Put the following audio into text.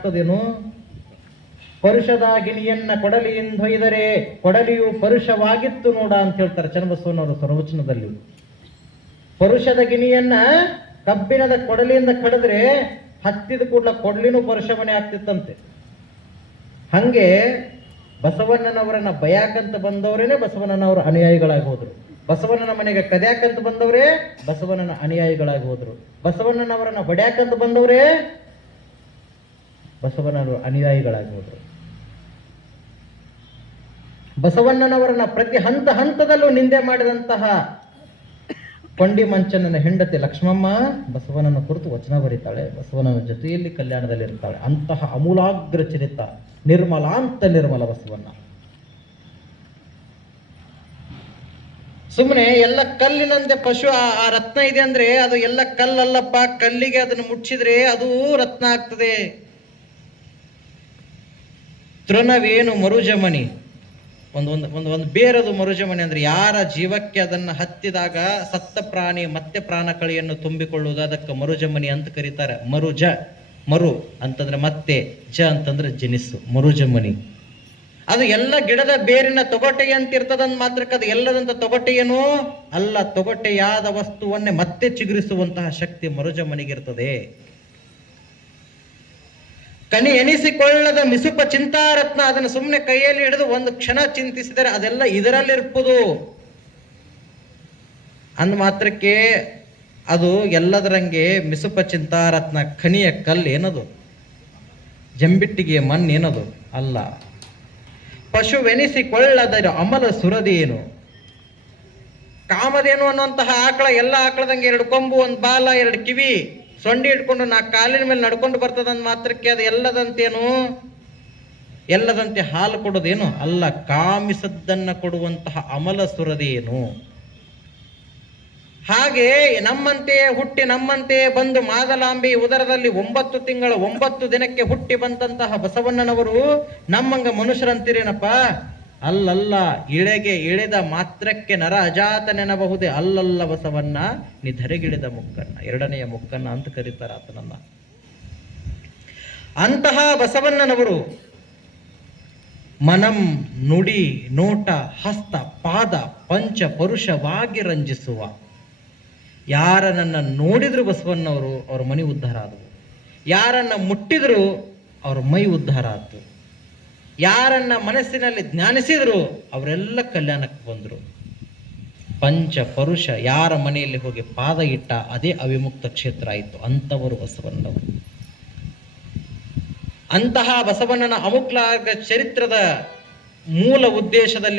ಆಗ್ತದೇನು? ಪರುಷದಾಗಿನಿಯನ್ನ ಕೊಡಲಿಯಿಂದೊಯ್ದರೆ ಕೊಡಲಿಯು ಪರುಷವಾಗಿತ್ತು ನೋಡ ಅಂತ ಹೇಳ್ತಾರೆ ಚನ್ನಬಸವನವರು ಸರ್ವಚನದಲ್ಲಿ ಪರುಷದ ಗಿನಿಯನ್ನ ಕಬ್ಬಿಣದ ಕೊಡಲಿಯಿಂದ ಕಡಿದ್ರೆ ಹತ್ತಿದ ಕೂಡಲ ಕೊಡಲಿನೂ ಪರುಷವನೇ ಆಗ್ತಿತ್ತಂತೆ. ಹಂಗೆ ಬಸವಣ್ಣನವರನ್ನ ಬಯಾಕಂತ ಬಂದವರೇನೆ ಬಸವಣ್ಣನವರ ಅನುಯಾಯಿಗಳಾಗಿ ಹೋದ್ರು. ಬಸವಣ್ಣನ ಮನೆಗೆ ಕದ್ಯಾಕಂತ ಬಂದವರೇ ಬಸವಣ್ಣನ ಅನುಯಾಯಿಗಳಾಗಿ ಹೋದ್ರು. ಬಸವಣ್ಣನವರನ್ನ ಹೊಡ್ಯಾಕಂತ ಬಂದವರೇ ಬಸವಣ್ಣನವರ ಅನುಯಾಯಿಗಳಾಗಿ ಹೋದರು ಬಸವಣ್ಣನವರನ್ನ ಪ್ರತಿ ಹಂತ ಹಂತದಲ್ಲೂ ನಿಂದೆ ಮಾಡಿದಂತಹ ಕೊಂಡಿ ಮಂಚನನ ಹೆಂಡತಿ ಲಕ್ಷ್ಮಮ್ಮ ಬಸವನನ ಕುರಿತು ವಚನ ಬರೀತಾಳೆ. ಬಸವನನ ಜೊತೆಯಲ್ಲಿ ಕಲ್ಯಾಣದಲ್ಲಿ ಇರ್ತಾಳೆ. ಅಂತಹ ಅಮೂಲಾಗ್ರ ಚರಿತ ನಿರ್ಮಲಾಂತ ನಿರ್ಮಲ ಬಸವಣ್ಣ. ಸುಮ್ಮನೆ ಎಲ್ಲ ಕಲ್ಲಿನಂತೆ ಪಶು ಆ ರತ್ನ ಇದೆ ಅಂದ್ರೆ ಅದು ಎಲ್ಲ ಕಲ್ಲಲ್ಲಪ್ಪ, ಕಲ್ಲಿಗೆ ಅದನ್ನು ಮುಚ್ಚಿದ್ರೆ ಅದು ರತ್ನ ಆಗ್ತದೆ. ತೃಣವೇನು ಮರುಜಮನಿ. ಒಂದು ಒಂದು ಒಂದು ಒಂದು ಬೇರದು ಮರುಜಮನಿ ಅಂದ್ರೆ ಯಾರ ಜೀವಕ್ಕೆ ಅದನ್ನು ಹತ್ತಿದಾಗ ಸತ್ತ ಪ್ರಾಣಿ ಮತ್ತೆ ಪ್ರಾಣ ಕಳೆಯನ್ನು ತುಂಬಿಕೊಳ್ಳುವುದು ಅದಕ್ಕೆ ಮರುಜಮನಿ ಅಂತ ಕರೀತಾರೆ. ಮರುಜ, ಮರು ಅಂತಂದ್ರೆ ಮತ್ತೆ, ಜ ಅಂತಂದ್ರೆ ಜನಿಸು ಮರುಜಮನಿ. ಅದು ಎಲ್ಲ ಗಿಡದ ಬೇರಿನ ತೊಗಟೆ ಅಂತ ಇರ್ತದಂತ ಮಾತ್ರಕ್ಕೆ ಅದು ಎಲ್ಲದಂತ ತೊಗಟೆ ಏನು ಅಲ್ಲ, ತೊಗಟೆಯಾದ ವಸ್ತುವನ್ನೇ ಮತ್ತೆ ಚಿಗುರಿಸುವಂತಹ ಶಕ್ತಿ ಮರುಜಮನಿಗಿರ್ತದೆ. ಕನಿ ಎನಿಸಿಕೊಳ್ಳದ ಮಿಸುಪ ಚಿಂತಾರತ್ನ ಅದನ್ನು ಸುಮ್ಮನೆ ಕೈಯಲ್ಲಿ ಹಿಡಿದು ಒಂದು ಕ್ಷಣ ಚಿಂತಿಸಿದರೆ ಅದೆಲ್ಲ ಇದರಲ್ಲಿರ್ಬೋದು ಅಂದ ಮಾತ್ರಕ್ಕೆ ಅದು ಎಲ್ಲದರಂಗೆ ಮಿಸುಪ ಚಿಂತಾರತ್ನ ಖನಿಯ ಕಲ್ಲು ಏನದು? ಜಂಬಿಟ್ಟಿಗೆ ಮಣ್ಣು ಏನದು? ಅಲ್ಲ. ಪಶುವೆನಿಸಿಕೊಳ್ಳದ ಅಮಲ ಸುರದೇನು ಕಾಮದೇನು ಅನ್ನುವಂತಹ ಆಕಳ, ಎಲ್ಲ ಆಕಳದಂಗೆ ಎರಡು ಕೊಂಬು, ಒಂದು ಬಾಲ, ಎರಡು ಕಿವಿ. ಸೊಂಡಿ ಇಟ್ಕೊಂಡು ನಾ ಕಾಲಿನ ಮೇಲೆ ನಡ್ಕೊಂಡು ಬರ್ತದಂದ್ ಮಾತ್ರಕ್ಕೆ ಅದು ಎಲ್ಲದಂತೇನು? ಎಲ್ಲದಂತೆ ಹಾಲು ಕೊಡೋದೇನು? ಅಲ್ಲ, ಕಾಮಿಸದ್ದನ್ನು ಕೊಡುವಂತಹ ಅಮಲ ಸುರದೇನು ಹಾಗೆ ನಮ್ಮಂತೆ ಹುಟ್ಟಿ ನಮ್ಮಂತೆ ಬಂದು ಮಾದಲಾಂಬಿ ಉದರದಲ್ಲಿ ಒಂಬತ್ತು ತಿಂಗಳ ಒಂಬತ್ತು ದಿನಕ್ಕೆ ಹುಟ್ಟಿ ಬಂದಂತಹ ಬಸವಣ್ಣನವರು ನಮ್ಮಂಗ ಮನುಷ್ಯರಂತೀರೇನಪ್ಪ? ಅಲ್ಲಲ್ಲ ಇಳೆಗೆ ಇಳೆದ ಮಾತ್ರಕ್ಕೆ ನರ ಅಜಾತನೆನಬಹುದೇ ಅಲ್ಲಲ್ಲ ಬಸವಣ್ಣ, ನೀ ಧರೆಗಿಳಿದ ಮುಕ್ಕನ್ನ. ಎರಡನೆಯ ಮುಕ್ಕನ್ನ ಅಂತ ಕರೀತಾರೆ ಆತನನ್ನ. ಅಂತಹ ಬಸವಣ್ಣನವರು ಮನಂ, ನುಡಿ, ನೋಟ, ಹಸ್ತ, ಪಾದ, ಪಂಚ, ಪರುಷವಾಗಿ ರಂಜಿಸುವ. ಯಾರನ್ನ ನೋಡಿದ್ರು ಬಸವಣ್ಣವರು, ಅವ್ರ ಮನೆ ಉದ್ಧಾರ ಆದವು. ಯಾರನ್ನ ಮುಟ್ಟಿದ್ರು, ಅವ್ರ ಮೈ ಉದ್ಧಾರ ಆಯ್ತು ಯಾರನ್ನ ಮನಸ್ಸಿನಲ್ಲಿ ಜ್ಞಾನಿಸಿದ್ರು ಅವರೆಲ್ಲ ಕಲ್ಯಾಣಕ್ಕೆ ಬಂದರು. ಪಂಚ ಪರುಷ ಯಾರ ಮನೆಯಲ್ಲಿ ಹೋಗಿ ಪಾದ ಇಟ್ಟ ಅದೇ ಅವಿಮುಕ್ತ ಕ್ಷೇತ್ರ ಆಯಿತು. ಅಂಥವರು ಬಸವಣ್ಣವರು ಅಂತಹ ಬಸವಣ್ಣನ ಅಮುಕ್ಲಾರ್ಗ ಚರಿತ್ರದ ಮೂಲ ಉದ್ದೇಶದಲ್ಲಿ